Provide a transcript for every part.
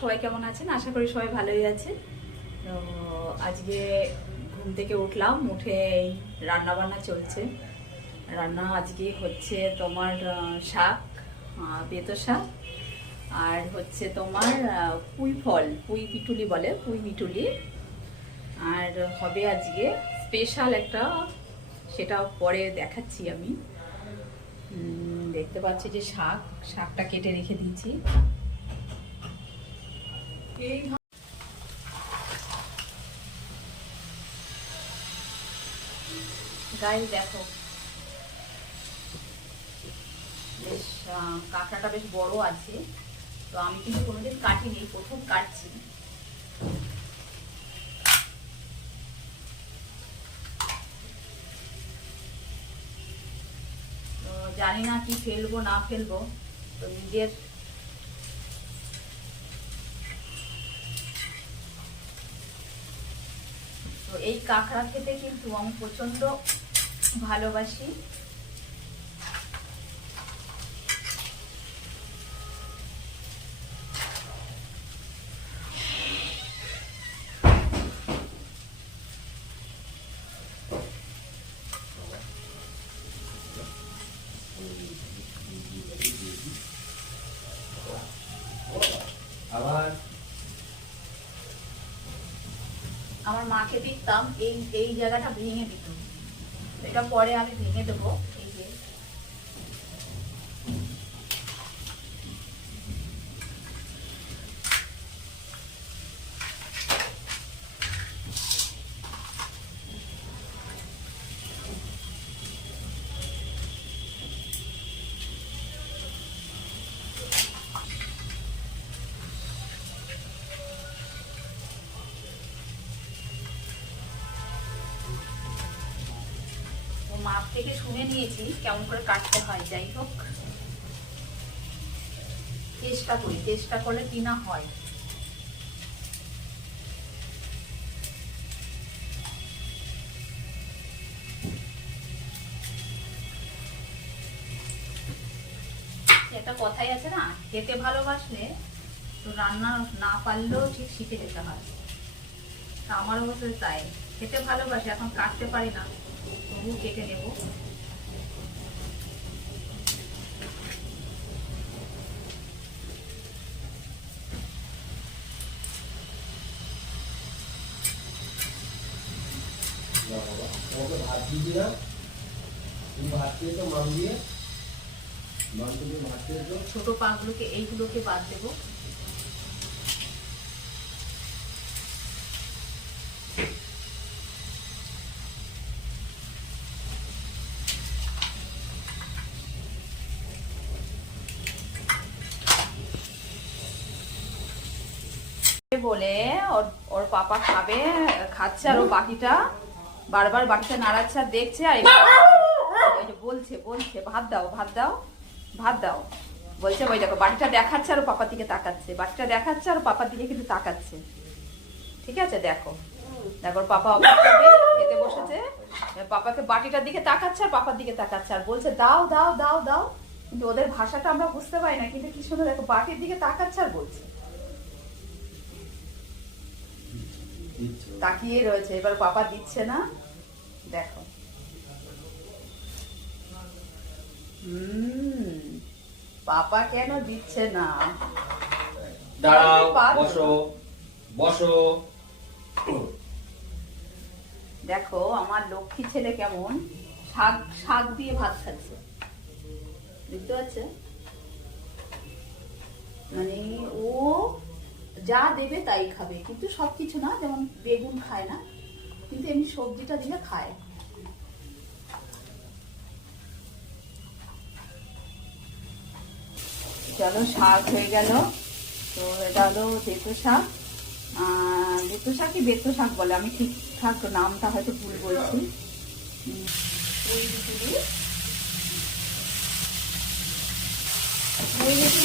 সবাই কেমন আছেন? আশা করি সবাই ভালোই আছে। তো আজকে ঘুম থেকে উঠলাম, উঠে রান্না বান্না চলছে। রান্না আজকে হচ্ছে তোমার শাক, বেতো শাক, আর হচ্ছে তোমার পুঁই ফল, পুঁই পিটুলি বলে, পুঁই পিটুলি। আর হবে আজকে স্পেশাল একটা, সেটা পরে দেখাচ্ছি আমি। দেখতে পাচ্ছি যে শাকটা কেটে রেখে দিয়েছি। এই গায়ে দেখো, বেশ কাঁকড়াটা বেশ বড় আছে। তো আমি কিন্তু কোনোদিন কাটিনি, প্রথম কাটছি। তো জানি না কি ফেলবো না ফেলবো, তো নিজের তো এই কাঁকড়া খেতে কিন্তু আমি প্রচন্ড ভালোবাসি। আমার মাকে দেখতাম এই এই জায়গাটা ভেঙে দিত, এটা পরে আমি ভেঙে দেবো। এই যে মাপ থেকে শুনে নিয়েছি কেমন করে কাটতে হয়। যাই হোক, চেষ্টা করলে কি না হয়। একটা কথাই আছে না, খেতে ভালোবাসলে তো রান্না না পারলেও ঠিক শিখে যেতে হয়। তা আমার অবশ্য তাই, খেতে ভালোবাসি, এখন কাটতে পারি না, তবু কেটে নেব। ছোট পাগুলোকে এইগুলোকে বাদ দেবো। বলে ওর পাপা খাচ্ছে, আর ও বাটিটা বারবার বাটিটা নাড়াচ্ছে আর দেখছে, আর বলছে ভাত দাও ভাত দাও ভাত দাও বলছে। ওই দেখো বাটিটা দেখাচ্ছে আর ও পাপার দিকে তাকাচ্ছে, বাটিটা দেখাচ্ছে আর পাপার দিকে কিন্তু তাকাচ্ছে। ঠিক আছে, দেখো দেখো পাপা খেতে বসেছে, পাপাকে বাটিটার দিকে তাকাচ্ছে আর পাপার দিকে তাকাচ্ছে আর বলছে দাও দাও দাও দাও। কিন্তু ওদের ভাষাটা আমরা বুঝতে পারি না, কিন্তু কি সুন্দর দেখো বাটির দিকে তাকাচ্ছে আর বলছে, তাকিয়ে রয়েছে। এবার পাপা দিচ্ছে না, দেখো। পাপা কেন দিচ্ছে না? দাঁড়াও, বসো বসো। দেখো আমার লক্ষ্মী ছেলে কেমন শাক দিয়ে ভাত খাচ্ছে, দেখতে পাচ্ছে? মানে ও যা দেবে তাই খাবে, কিন্তু সবকিছু না, যেমন বেগুন খায় না, কিন্তু এমনি সবজিটা দিলে খায়। চলো, শাক হয়ে গেল। তো এটা হলো বেতো শাক, বেতো শাক কি বেতো শাক বলে, আমি ঠিকঠাক নামটা হয়তো ভুল বলছি।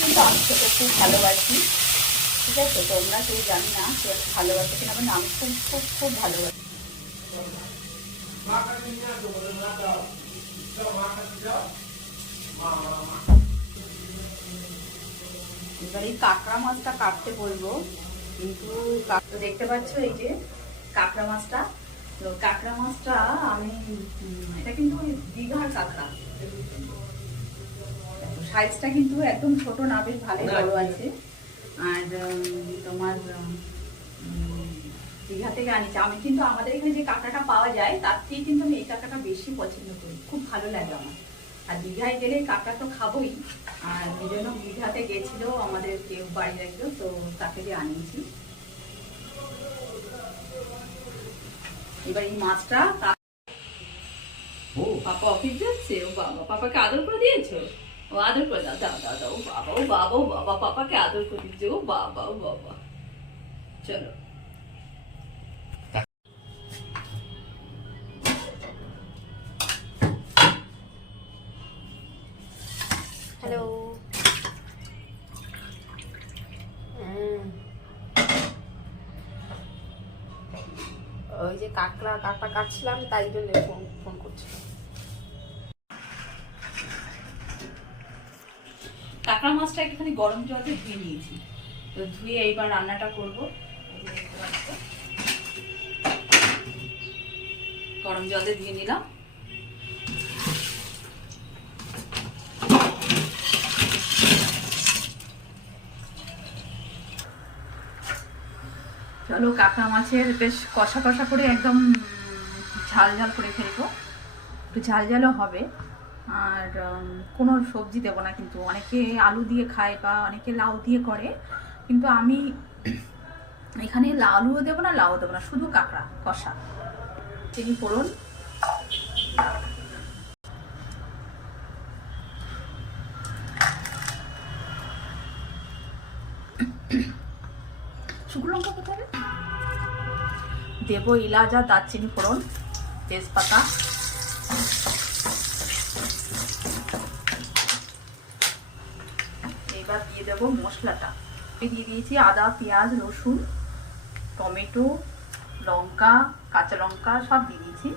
কিন্তু আমি খেতে খুব ভালোবাসি। ঠিক আছে, তোমরা কেউ জানি না ভালোবাসে কিনা, আমি খুব খুব খুব ভালোবাসি। এবার অ্যাকচুয়ালি কাঁকড়া মাছটা কাটতে বলবো, কিন্তু দেখতে পাচ্ছ এই যে কাঁকড়া মাছটা, তো কাঁকড়া মাছটা আমি এটা কিন্তু দীঘার কাঁকড়া, সাইজটা কিন্তু একদম ছোট না, বেশ ভালোই বড় আছে। আর তোমার দীঘা থেকে আনিছি আমি, কিন্তু আমাদের এখানে যে কাঁকড়াটা পাওয়া যায় তার থেকে কিন্তু আমি এই কাঁকড়াটা বেশি পছন্দ করি, খুব ভালো লাগে আমার। আর দীঘায় গেলে কাঁকড়া তো খাবোই, আর এই জন্য দীঘাতে গেছিল আমাদের কেউ বাড়ির একজন, তো তাকে দিয়ে আনিয়েছি। এবার এই মাছটা পাপা অফিস যাচ্ছে, ও বাবা পাপাকে আদর করে দিয়েছো, ও আদর করে দাও, দাও দাও দাও, ও বাবা ও বাবা ও বাবা, পাপাকে আদর করে দিচ্ছে, ও বাবা ও বাবা। চলো হ্যালো। ওই যে কাঁকড়া কাটছিলাম, তাই জন্য ফোন করছিলাম। কাঁকড়া মাছটা একটুখানি গরম জল দিয়ে ধুয়ে নিয়েছি, তো ধুয়ে এইবার রান্নাটা করবো। গরম জল দিয়ে ধুয়ে নিলাম। চলো কাঁকড়া মাছের বেশ কষা কষা করে একদম ঝাল ঝাল করে ফেলবো, একটু ঝাল ঝালও হবে। আর কোনো সবজি দেবো না, কিন্তু অনেকে আলু দিয়ে খায় বা অনেকে লাউ দিয়ে করে, কিন্তু আমি এখানে আলুও দেবো না, লাউ দেবো না, শুধু কাঁকড়া কষা। চিনি ফোড়ন, শুকনো লঙ্কা কোথায় দেবো, এলাচ আর দারচিনি ফোড়ন, তেজপাতা, এবার দিয়ে দেবো মশলাটা। দিয়ে দিয়েছি আদা, পেঁয়াজ, রসুন, টমেটো, লঙ্কা, কাঁচা লঙ্কা সব দিয়ে দিয়েছি।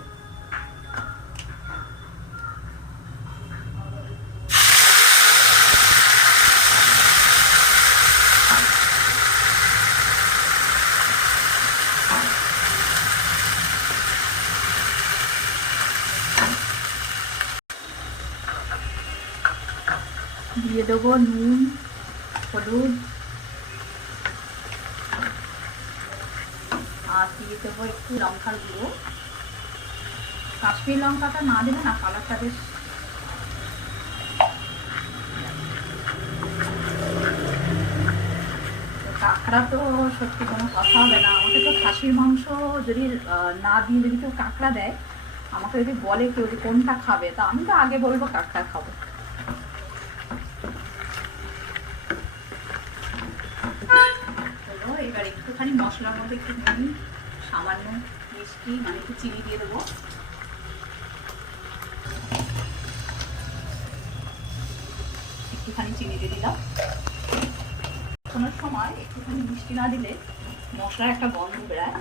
দিয়ে দেবো নুন, হলুদ, আর দিয়ে দেবো একটু লঙ্কার গুঁড়ো। কাশ্মীর লঙ্কাটা না দিলে না কালারটা বেশ, কাঁকড়া তো সত্যি কোনো কথা হবে না, আমাকে তো খাসির মাংস যদি না দিয়ে যদি কেউ কাঁকড়া দেয়, আমাকে যদি বলে কেউ যে কোনটা খাবে, তা আমি তো আগে বলবো কাঁকড়া খাবো। এবার একটুখানি মশলার মধ্যে একটু নুন, সামান্য মিষ্টি মানে একটু চিনি দিয়ে দেবো। একটুখানি চিনি দিয়ে দিলাম। কোনো সময় একটুখানি মিষ্টি না দিলে মশলার একটা গন্ধ বেড়ায়।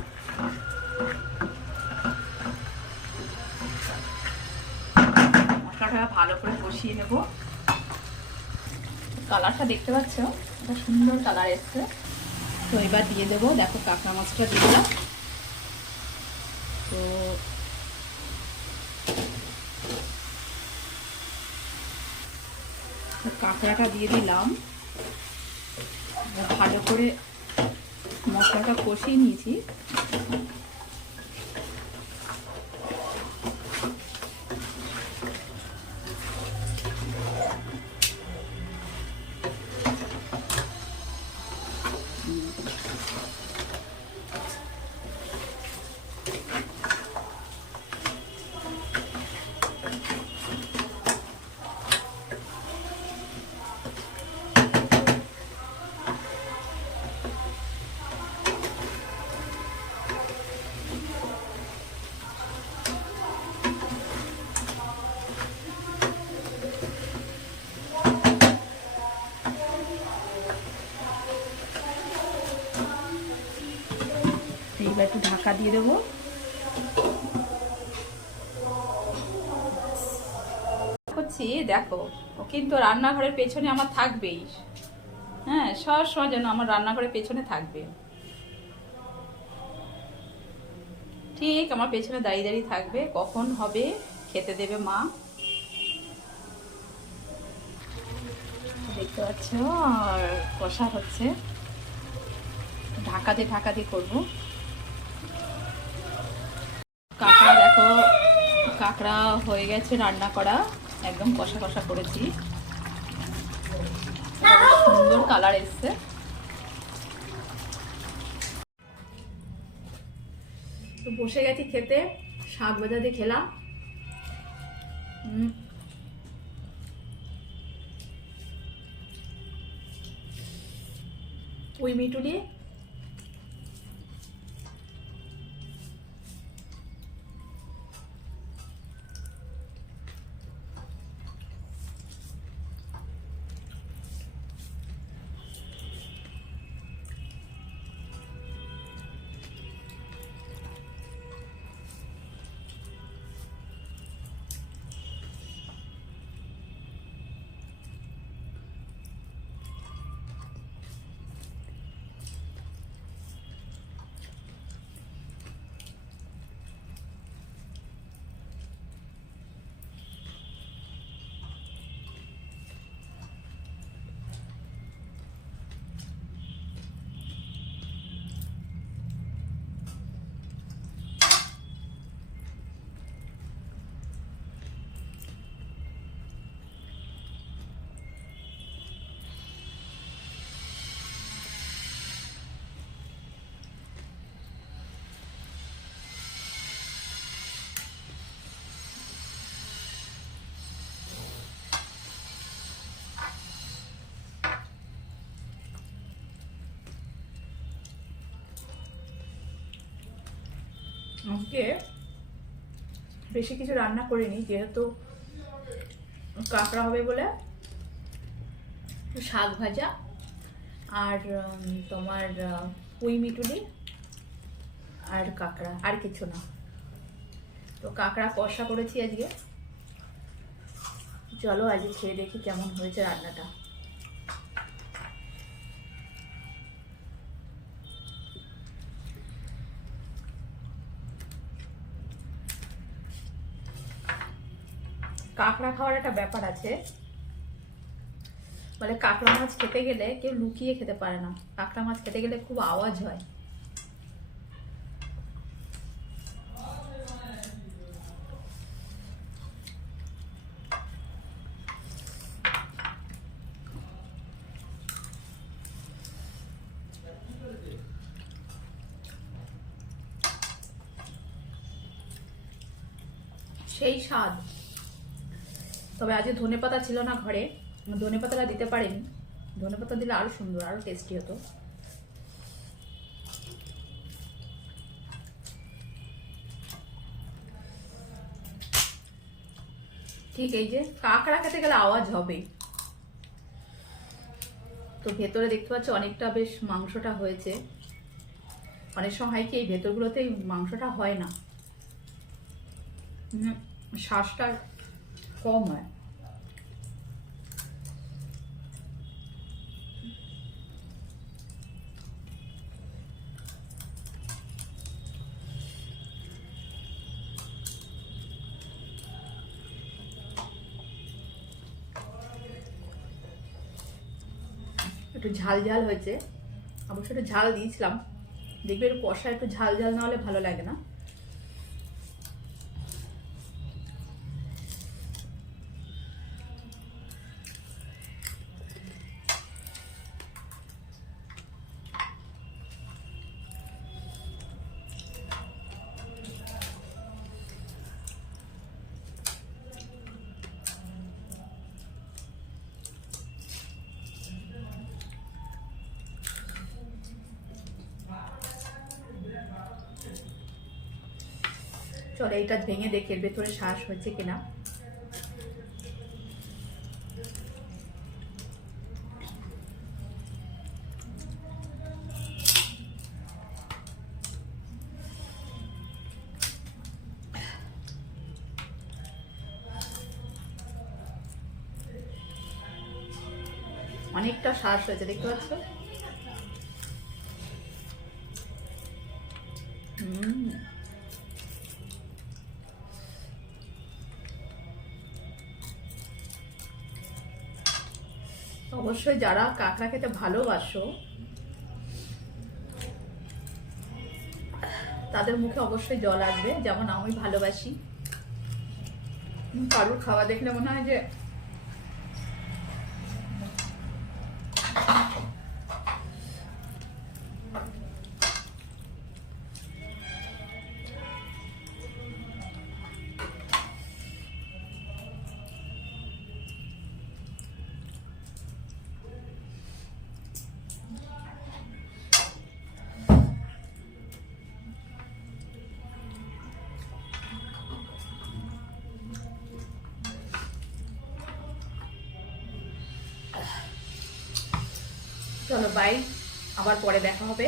মশলাটা ভালো করে কষিয়ে নেব। কালারটা দেখতে পাচ্ছ, একটা সুন্দর কালার এসছে। তো এবার দিয়ে দেবো, দেখো কাঁকড়া মাছটা দিয়ে দিলাম। তো কাঁকড়াটা দিয়ে দিলাম, ভালো করে মশলাটা কষিয়ে নিয়েছি। এইবার একটু ঢাকা দিয়ে দেবো। করছি দেখো, ও কিন্তু রান্নাঘরের পেছনে আমার থাকবেই, হ্যাঁ, সব সময় যেন আমার রান্নাঘরের পেছনে থাকবে, ঠিক আমার পেছনে দাঁড়িয়ে দাঁড়িয়ে থাকবে, কখন হবে খেতে দেবে মা। দেখতে পাচ্ছ, আর কষা হচ্ছে, ঢাকা দিয়ে করবো। কাঁকড়া দেখো, কাঁকড়া হয়ে গেছে রান্না করা, একদম কষা কষা করেছি, সুন্দর কালার এসছে। তো বসে গেছি খেতে, শাক ভাজা দিয়ে খেলাম। পুঁই মিটুলি, আজকে বেশি কিছু রান্না করিনি, যেহেতু কাঁকড়া হবে বলে শাক ভাজা আর তোমার পুঁই মিটুলি আর কাঁকড়া, আর কিছু না। তো কাঁকড়া কষা করেছি আজকে। চলো আজকে খেয়ে দেখি কেমন হয়েছে রান্নাটা। কাঁকড়া খাওয়ার একটা ব্যাপার আছে, মানে কাঁকড়া মাছ খেতে গেলে কেউ লুকিয়ে খেতে পারে না, কাঁকড়া মাছ খেতে গেলে খুব আওয়াজ হয়। সেই স্বাদ। তবে আজকে ধনেপাতা ছিল না ঘরে, ধনেপাতাটা দিতে পারিনি, ধনেপাতা দিলে আরো সুন্দর, আরো টেস্টি হতো। ঠিক এই যে কাঁকড়া খেতে গেলে আওয়াজ হবে। তো ভেতরে দেখতে পাচ্ছ অনেকটা বেশ মাংসটা হয়েছে। অনেক সময় হয় কি এই ভেতরগুলোতে মাংসটা হয় না, শ্বাসটা কম হয়। একটু ঝাল ঝাল হয়েছে, অবশ্য একটু ঝাল দিয়েছিলাম, দেখবে একটু কষা একটু ঝাল ঝাল না হলে ভালো লাগে না। চলো এইটা ভেঙে দেখি এর ভেতরে শ্বাস হয়েছে কিনা। অনেকটা শ্বাস হয়েছে, দেখতে পাচ্ছ? অবশ্যই যারা কাঁকড়া খেতে ভালোবাসো তাদের মুখে অবশ্যই জল আসবে, যেমন আমি ভালোবাসি। কারোর খাওয়া দেখলে মনে হয় যে চলো বাই, আবার পরে দেখা হবে।